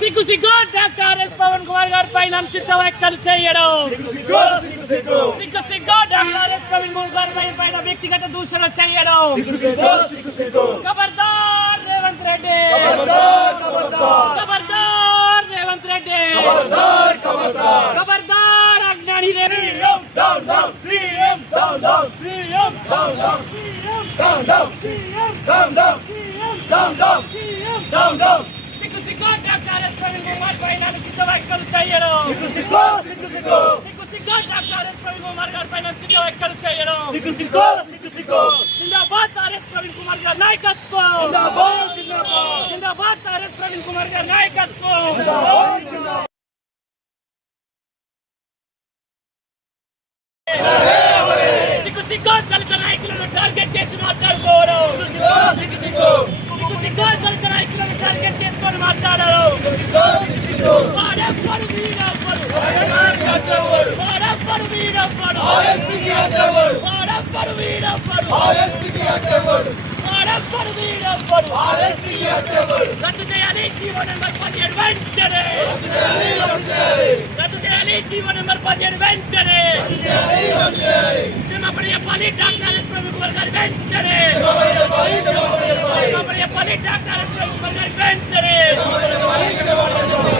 సిగ్గు సిగ్గు doctor yes Pawan Kumar గారి పైన అనుచిత వ్యాఖ్యలు చేయడం. సిగ్గు సిగ్గు డాక్టర్ ఎస్ పవన్ కుమార్ గారి పైన వ్యక్తిగత దూషణ చేయడం. ఖబర్దార్ రేవంత్ రెడ్డి, ఖబర్దార్ రేవంత్ రెడ్డి, ఖబర్దార్ అజ్ఞాని రెడ్డి. సిగ్గు సిగ్గు డాక్టర్ ఎస్ పవన్ కుమార్ పైన అనుచిత వ్యాఖ్యలు చేయడం. సిగ్గు సిగ్గు డాక్టర్ ఎస్ పవన్ కుమార్ గారి పైన అనుచిత వ్యాఖ్యలు చేయడం. జిందాబాద్ ఆర్ఎస్ ప్రవీణ్ కుమార్ గారి నాయకత్వం. జిందాబాద్ ఆర్ఎస్ ప్రవీణ్ కుమార్ గారి నాయకత్వం. సిగ్గు సిగ్గు దళిత నాయకులను టార్గెట్ చేసి మాట్లాడుకోవడం. సిగ్గు సిగ్గు దళిత నాయకులను టార్గెట్ చేసుకొని మాట్లాడారు. వాడెవ్వడు వీడెవ్వడు, వాడెవ్వడు వీడెవ్వడు, వాడెవ్వడు వీడెవ్వడు, వాడెవ్వడు వీడెవ్వడు. రద్దు చేయాలి జీవో నెంబర్ 17 వెంటనే. రద్దు చేయాలి జీవో నెంబర్ 17 వెంటనే. క్షమాపణ చెప్పాలి డాక్టర్ ఎస్ ప్రవీణ్ కుమార్ గారి వెంటనే. క్షమాపణ చెప్పాలి డాక్టర్ ఎస్ ప్రవీణ్ కుమార్ గారి వెంటనే.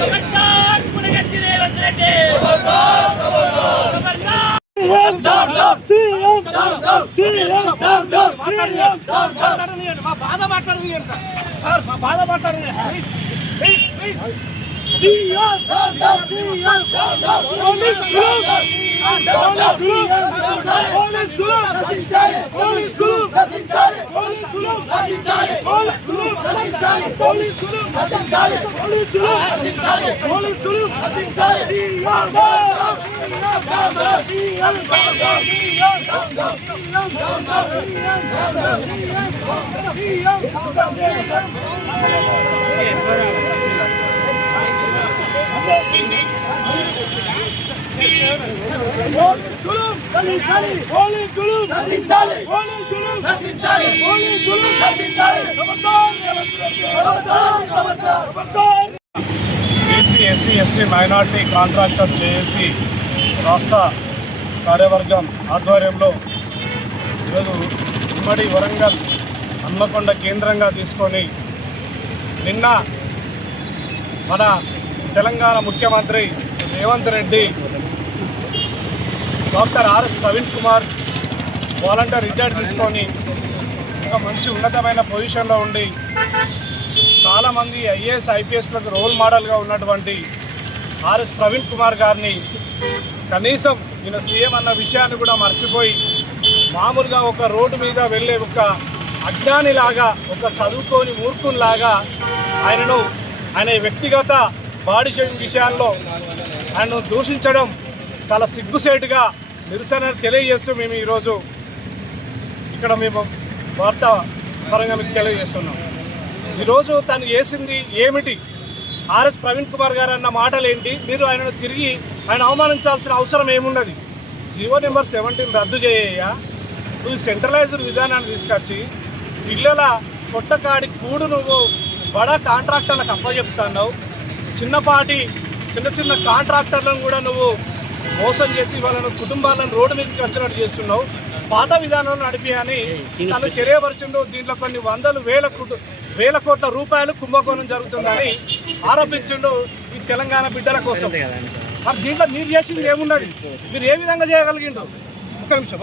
ఖబర్దార్ పునగచ్చి Revanth Reddy. BC SC ST minority contractor JAC రాష్ట్ర కార్యవర్గం ఆధ్వర్యంలో ఈరోజు ఉమ్మడి వరంగల్ హన్మకొండ కేంద్రంగా తీసుకొని నిన్న మన తెలంగాణ ముఖ్యమంత్రి Revanth Reddy doctor RS Praveen Kumar volunteer retired తీసుకొని ఒక మంచి ఉన్నతమైన పొజిషన్లో ఉండి చాలామంది ఐఏఎస్ ఐపీఎస్లకు రోల్ మోడల్గా ఉన్నటువంటి ఆర్ఎస్ ప్రవీణ్ కుమార్ గారిని కనీసం ఈయన సీఎం అన్న విషయాన్ని కూడా మర్చిపోయి మామూలుగా ఒక రోడ్డు మీద వెళ్ళే ఒక అజ్ఞానిలాగా ఒక చదువుకోని మూర్ఖునిలాగా ఆయన వ్యక్తిగత బాడీ షేవింగ్ విషయాల్లో ఆయనను దూషించడం చాలా సిగ్గుసేటుగా నిరసన తెలియజేస్తూ మేము ఈరోజు ఇక్కడ మేము వార్తా పరంగా మీకు తెలియజేస్తున్నాం. ఈరోజు తను చేసింది ఏమిటి? ఆర్ఎస్ ప్రవీణ్ కుమార్ గారు అన్న మాటలు ఏంటి? మీరు ఆయనను తిరిగి ఆయన అవమానించాల్సిన అవసరం ఏమున్నది? జీవో నెంబర్ 17 రద్దు చేయ నువ్వు సెంట్రలైజ్డ్ విధానాన్ని తీసుకొచ్చి పిల్లల కొట్టకాడి కూడు నువ్వు బడా కాంట్రాక్టర్లకు అప్పచెప్తున్నావు. చిన్న కాంట్రాక్టర్లను కూడా నువ్వు మోసం చేసి వాళ్ళను కుటుంబాలను రోడ్డు మీదకి వచ్చినట్టు చేస్తున్నావు. పాత విధానంలో నడిపి అని తను తెలియపరిచిండు. దీంట్లో కొన్ని వేల కోట్ల రూపాయలు కుంభకోణం జరుగుతుందని ఆరోపించిండు ఈ తెలంగాణ బిడ్డల కోసం. మరి దీంట్లో మీరు చేసింది ఏమున్నది? మీరు ఏ విధంగా చేయగలిగిండ్రు? ఒక్క నిమిషం.